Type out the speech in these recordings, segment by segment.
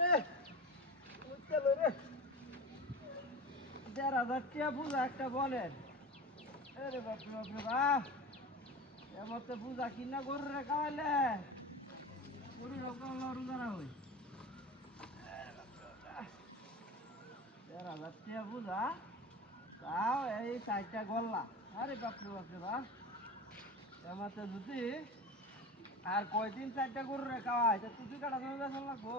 রে উঠলো রে ১,৫০০ টাকা পূজা একটা বলেন আরে বাপরে বাপরে বাপ এমন তো পূজা কিনা গরু রে খাওয়াইলে গরু রকম রোজারা হই ১,৫০০ টাকা পূজা তাও এই ৪টা গল্লা আরে বাপরে বাপরে বাপ এমন তো যদি আর কয়দিন ৪টা গরু রে খাওয়াই তা তুই কাটা জমা বেসন লাগবো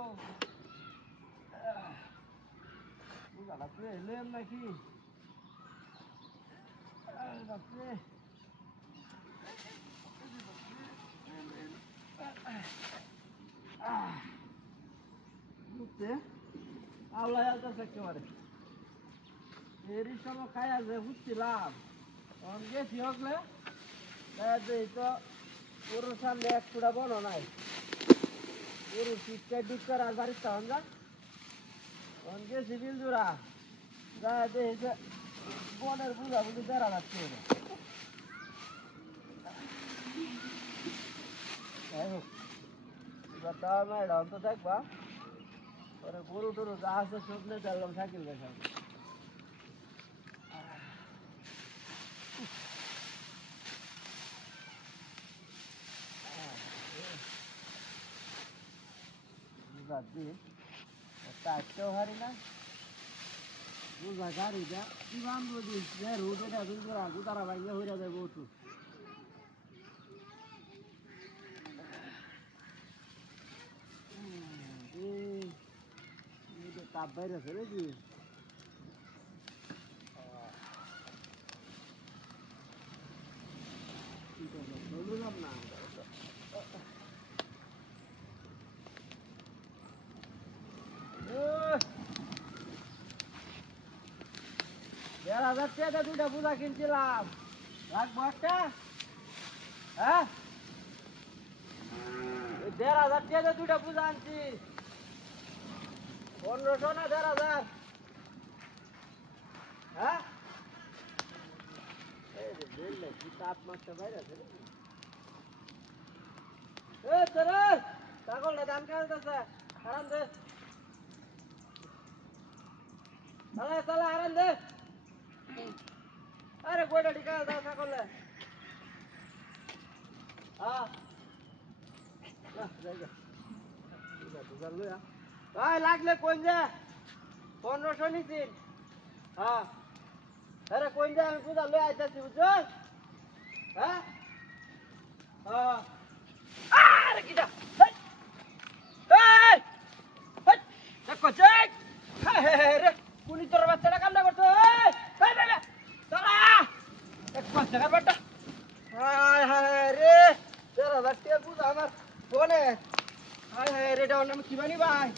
পূজাটা তো এলেন নাকি বাপরে বুঝতে আল্লাহ আলতাছে একেবারে এরই সময় খাই আছে বুঝছিলাম তখন গেছি হকলে এই তো গরুর সামনে এক ফুটা বনো নাই গরুর পিঠটা ডিপ করে আর বাড়ির তখন যা তখন গেছি বিলজোড়া যা দেখি যে বনের বুঝা বুঝি বেড়া যাচ্ছে যাই হোক এবার দেওয়া না এটা অন্ত দেখবা পরে গরু টরু যা আছে সব নিয়ে চাললাম সাইকেল দেখা বুঝার দিন টাইটটাও হারি না বুঝা গাড়িটা কি বান্ধব দিন রোডে যাবেন তোরা গুতারা ভাইয়া হইয়া যাবে ওটু তাপ বাইরে আছে নাকি বললাম না ১,৫০০ টাকা দুইটা পূজা কিনছিলাম লাগবো একটা হ্যাঁ ১,৫০০ টাকা দুইটা পূজা আনছি ১৫০০ না ১,৫০০ হ্যাঁ কি তাপমাত্রা বাইরে আছে ছাগলটা দাম খেলতেছে আরাম দে চালা আরাম দে আরে গোটা টিকা দাও ছাগলে হ্যাঁ ভাই লাগলে কোন যা ১৫০০ নিচ্ছি হ্যাঁ আরে কোন যা আমি পূজা লয়ে আইতেছি বুঝছো হ্যাঁ হ্যাঁ আরে কিটা দেখো চেক রে কুনি তোর বাচ্চাটা কামনা করছো এক ৫ টাকার বাটা হায় হায় রে ১,৫০০ টাকা পূজা আমার ফোনে হায় হায় রে এটা আমি কি বানি ভাই